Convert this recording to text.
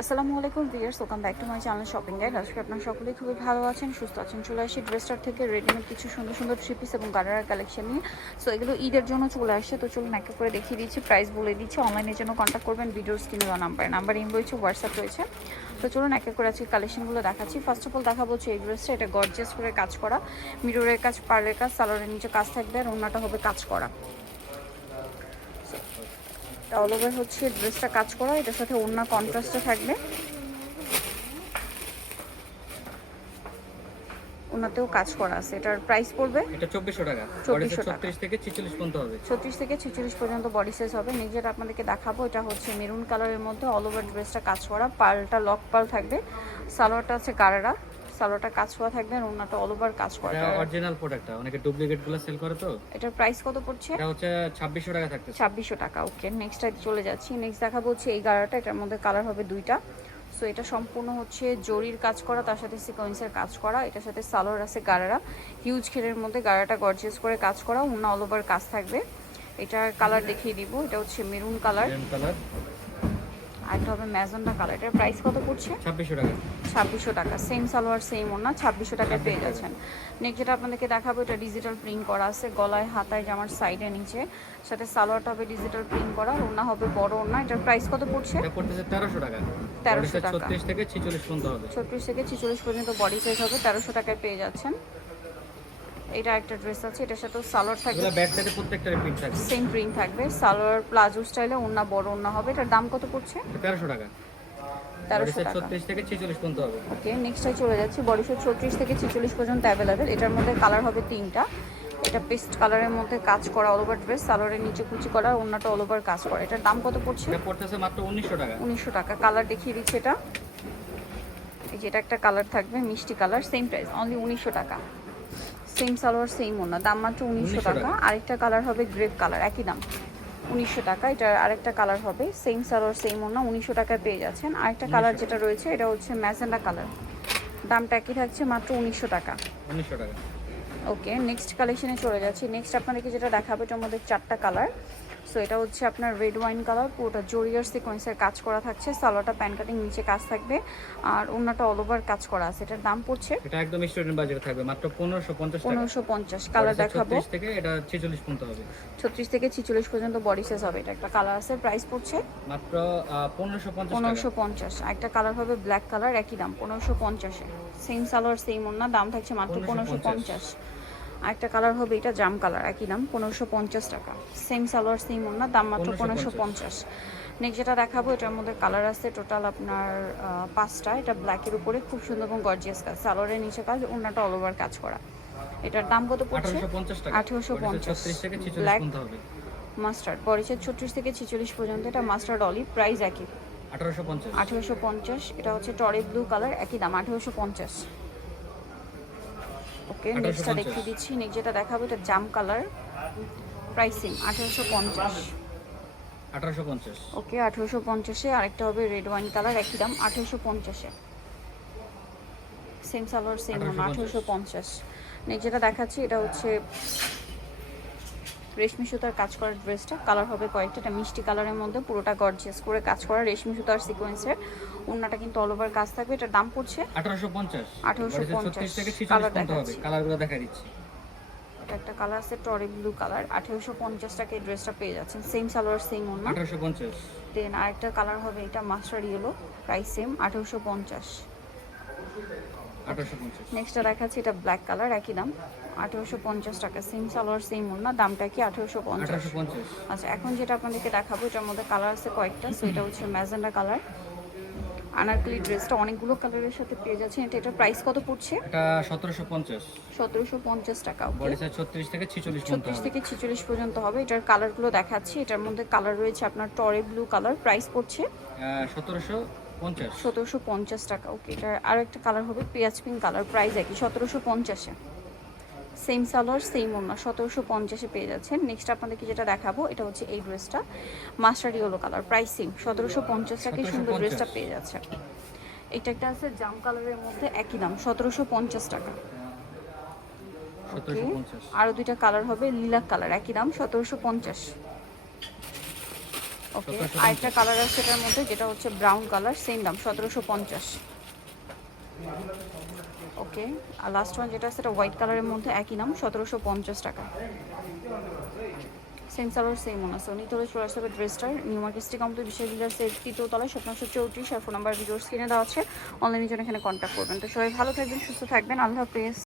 আসসালামু আলাইকুম viewers welcome back to my channel shopping guide. আজকে আপনারা সকলেই খুবই ভালো আছেন, সুস্থ আছেন, চলে আসি ড্রেসটার থেকে রেডিমেড কিছু সুন্দর সুন্দর থ্রি এবং গারার কালেকশন নিয়ে। সো এগুলো ঈদের জন্য চলে আসছে, তো চলুন এক করে দেখিয়ে দিচ্ছি প্রাইস বলে দিচ্ছি অনলাইনের জন্য কন্ট্যাক্ট করবেন ভিডিওর স্ক্রিনে দেওয়া নাম্বার নাম্বার ইম রয়েছে হোয়াটসঅ্যাপ রয়েছে। তো চলুন এক এক করে আজকে কালেকশনগুলো দেখাচ্ছি। ফার্স্ট অফ অল দেখা বলছি এই ড্রেসটা এটা গর্জিয়াস করে কাজ করা। মিররের কাজ পার্লের কাজ সালোয়ারের নিচে কাজ থাকবে, আর অন্যটা হবে কাজ করা। অল ওভার হচ্ছে ড্রেসটা কাজ করা এটার সাথে অন্য কন্ট্রাস্টে থাকবে। ওনাতেও কাজ করা আছে এটার প্রাইস পড়বে এটা চব্বিশশো টাকা। 2400 টাকা। ছত্রিশ থেকে ছিচল্লিশ পর্যন্ত হবে। ছত্রিশ থেকে ছেচল্লিশ পর্যন্ত বডি সাইজ হবে। নিজের আপনাদেরকে দেখাবো এটা হচ্ছে মেরুন কালারের মধ্যে অল ওভার ড্রেসটা কাজ করা। পালটা লক পাল থাকবে। সালোয়ারটা আছে গারারা। সালোয়ারটা কাজ করা থাকবে আর ওনাটা অল ওভার কাজ করা এটা অরিজিনাল প্রোডাক্টটা অনেকে ডুপ্লিকেটগুলো সেল করে তো। এটার প্রাইস কত পড়ছে? এটা হচ্ছে ছাব্বিশশো টাকা থাকতেছে। ছাব্বিশশো টাকা ওকে নেক্সট চলে যাচ্ছি। নেক্সট দেখাবো হচ্ছে এই গাড়াটা এটার মধ্যে কালার হবে দুইটা। সো এটা সম্পূর্ণ হচ্ছে জরির কাজ করা তার সাথে সিকোয়েন্সের কাজ করা। এটার সাথে সালোয়ার আছে গারারা হিউজ খেলের মধ্যে গারাটা গর্জিয়াস করে কাজ করা অন্য অল ওভার কাজ থাকবে। এটার কালার দেখিয়ে দিব এটা হচ্ছে মেরুন কালার কালার আর এটা হবে ম্যাজেন্ডা কালার এটার প্রাইস কত পড়ছে? ছাব্বিশশো টাকা। ছাব্বিশশো টাকা। সেম সালোয়ার সেম ওনা ছাব্বিশশো টাকায় পেয়ে যাচ্ছেন। নেক্সট যেটা আপনাদেরকে দেখাবো এটা ডিজিটাল প্রিন্ট করা আছে। গলায় হাতায় জামার সাইডে নিচে। সাথে সালোয়ারটা হবে ডিজিটাল প্রিন্ট করা। ওনা হবে বড় ওনা এটার প্রাইস কত পড়ছে? তেরোশো টাকা। 1300 টাকা। ছত্রিশ থেকে ছিচল্লিশ পর্যন্ত হবে। ছত্রিশ থেকে ছিচল্লিশ পর্যন্ত বডি সাইজ হবে। তেরোশো টাকায় পেয়ে যাচ্ছেন। এটা একটা ড্রেস আছে এটার সাথেও সালোয়ার থাকবে। ব্যাক সাইডে প্রত্যেকটা প্রিন্ট থাকবে। সেম প্রিন্ট থাকবে। সালোয়ার প্লাজো স্টাইলে ওনা বড় ওনা হবে। এটার দাম কত পড়ছে? তেরোশো টাকা। তেরোশো টাকা। ছত্রিশ থেকে ছিচল্লিশ পর্যন্ত হবে। ওকে নেক্সটে চলে যাচ্ছি। বডিশো ছত্রিশ থেকে ছিচল্লিশ পর্যন্ত অ্যাভেলেবেল এটার মধ্যে কালার হবে তিনটা। এটা পেস্ট কালারের মধ্যে কাজ করা অল ওভার ড্রেস সালোয়ারের নিচে কুচি করা অন্যটা অল ওভার কাজ করা। এটার দাম কত পড়ছে? এটা পড়তেছে মাত্র উনিশশো টাকা। উনিশশো টাকা। কালার দেখিয়ে দিচ্ছে এটা। এই যে এটা একটা কালার থাকবে মিষ্টি কালার সেম প্রাইস অনলি উনিশশো টাকা। সেম সালোয়ার সেম ওনা দাম মাত্র উনিশশো 1900 টাকা। টাকা। আরেকটা কালার হবে গ্রেপ কালার একই দাম। উনিশশো টাকা। এটা আরেকটা কালার হবে সেম সালোয়ার সেম ওনা উনিশশো টাকায় পেয়ে যাচ্ছেন। আরেকটা কালার যেটা রয়েছে এটা হচ্ছে ম্যাজেন্ডা কালার দামটা একই থাকছে মাত্র উনিশশো টাকা। উনিশশো টাকা। ওকে নেক্সট কালেকশনে চলে যাচ্ছি। নেক্সট আপনাদেরকে যেটা দেখাবে এটার মধ্যে চারটা কালার সো এটা হচ্ছে আপনার রেড ওয়াইন কালার পুরোটা জরিয়ার সিকোয়েন্সের কাজ করা থাকছে। সালোয়ারটা প্যান কাটিং নিচে কাজ থাকবে। আর অন্যটা অল ওভার কাজ করা আছে। এটার দাম পড়ছে এটা একদম স্টুডেন্ট বাজেট থাকবে। মাত্র পনেরোশো পঞ্চাশ টাকা। পনেরোশো পঞ্চাশ। কালার দেখাবো। ছত্রিশ থেকে এটা ছিচল্লিশ পর্যন্ত হবে। ছত্রিশ থেকে ছিচল্লিশ পর্যন্ত বডি সাইজ হবে। এটা একটা কালার আছে। প্রাইস পড়ছে মাত্র পনেরোশো পঞ্চাশ টাকা। পনেরোশো পঞ্চাশ। একটা কালার হবে ব্ল্যাক কালার একই দাম। পনেরোশো পঞ্চাশে। সেম সালোয়ার সেম অন্য দাম থাকছে মাত্র পনেরোশো 1550 পঞ্চাশ। আরেকটা কালার হবে এটা জাম কালার একই দাম পনেরোশো পঞ্চাশ টাকা। সেম সালোয়ার সেম অন্য দাম মাত্র পনেরোশো পঞ্চাশ। নেক্সট যেটা দেখাবো এটার মধ্যে কালার আছে টোটাল আপনার পাঁচটা এটা ব্ল্যাকের উপরে খুব সুন্দর এবং গর্জিয়াস কাজ। সালোয়ারের নিচে কাজ অন্যটা অল ওভার কাজ করা। এটার দাম কত পড়ছে? আঠেরোশো পঞ্চাশ ব্ল্যাক 1850 ছত্রিশ থেকে ছিচল্লিশ Black পর্যন্ত হবে। মাস্টার্ড বডিসের ছত্রিশ থেকে ছিচল্লিশ পর্যন্ত এটা মাস্টার্ড অলিভ প্রাইস একই। আঠেরোশো পঞ্চাশ। এটা হচ্ছে টরে ব্লু কালার একই দাম আঠেরোশো পঞ্চাশ। ওকে নেক্সটটা দেখিয়ে দিচ্ছি। নেক্সট যেটা দেখাবো এটা জাম কালার প্রাইসিং আঠেরোশো পঞ্চাশ। আঠারোশো পঞ্চাশ। ওকে আঠেরোশো পঞ্চাশে। আরেকটা হবে রেড ওয়াইন কালার একই দাম আঠারোশো পঞ্চাশে। সেম সালোয়ার সেম 1850 আঠেরোশো পঞ্চাশ। নেক্সট যেটা দেখাচ্ছি এটা হচ্ছে রেশমি সুতার কাজ করা ড্রেসটা কালার হবে কয়েকটা এটা মিষ্টি কালারের মধ্যে পুরোটা গর্জিয়াস করে কাজ করা রেশমি সুতার সিকোয়েন্সের অন্যটা কিন্তু অল ওভার কাজ থাকবে এটার দাম পড়ছে আঠারোশো পঞ্চাশ। 1850 ছত্রিশ থেকে কালার হবে দেখাচ্ছি। কালারগুলো দেখা দিচ্ছি। এটা একটা কালার আছে টরে ব্লু কালার আঠেরোশো পঞ্চাশ টাকা এই ড্রেসটা পেয়ে যাচ্ছেন সেম সালোয়ার সেম অন্য আঠারোশো পঞ্চাশ। দেন আরেকটা কালার হবে এটা মাস্টার ইয়েলো প্রাইস সেম আঠেরোশো পঞ্চাশ আঠারোশো পঞ্চাশ। নেক্সটটা দেখাচ্ছি এটা ব্ল্যাক কালার একই দাম। আঠেরোশো পঞ্চাশ টাকা সেম সালোয়ার সেম ওড়না দামটা কি আঠেরোশো পঞ্চাশ? আচ্ছা এখন যেটা আপনাদেরকে দেখাবো এটার মধ্যে কালার আছে কয়েকটা। সো এটা হচ্ছে ম্যাজেন্ডা কালার আনারকলি ড্রেসটা অনেকগুলো কালারের সাথে পেয়ে যাচ্ছেন। এটা এটার প্রাইস কত পড়ছে? এটা সতেরোশো পঞ্চাশ। সতেরোশো পঞ্চাশ টাকা ওকে বডি সাইজ ছত্রিশ থেকে ছিচল্লিশ পর্যন্ত ছত্রিশ হবে। থেকে ছিচল্লিশ পর্যন্ত হবে। এটার কালারগুলো দেখাচ্ছি। এটার মধ্যে কালার রয়েছে আপনার টরে ব্লু কালার প্রাইস পড়ছে? সতেরোশো পঞ্চাশ সতেরোশো পঞ্চাশ টাকা ওকে এটার আর একটা কালার হবে পেঁয়াজ পিঙ্ক কালার প্রাইস একই সতেরোশো পঞ্চাশে। সেম সালোয়ার সেম ওনা সতেরোশো পঞ্চাশে পেয়ে যাচ্ছেন। নেক্সট আপনাদেরকে যেটা দেখাবো এটা হচ্ছে এই ড্রেসটা master yellow colour price same সতেরোশো পঞ্চাশ টাকায় সুন্দর ড্রেসটা পেয়ে যাচ্ছে। এটা একটা আছে জাম কালারের মধ্যে একই দাম সতেরোশো পঞ্চাশ টাকা। পঞ্চাশ। আরও দুইটা কালার হবে লিলাক কালার একই দাম সতেরোশো পঞ্চাশ। ওকে আরেকটা কালার আছে এটার মধ্যে যেটা হচ্ছে ব্রাউন কালার সেম দাম সতেরোশো পঞ্চাশ। ওকে আর লাস্ট ওয়ান যেটা আছে সেটা হোয়াইট কালারের মধ্যে একই নাম সতেরোশো পঞ্চাশ টাকা। সেম সালোয়ার সেম মনে আছে উনি তোলে চলে আসবে ড্রেসটার new market city complete Bishal ডিলার্সের তৃতীয় তলায় সতেরোশো চৌত্রিশ আর ফোন নাম্বার ভিডিওর স্ক্রিনে দেওয়া আছে। অনলাইনের জন্য এখানে কন্ট্যাক্ট করবেন। তো সবাই ভালো থাকবেন সুস্থ থাকবেন। আল্লাহ হাফিজ।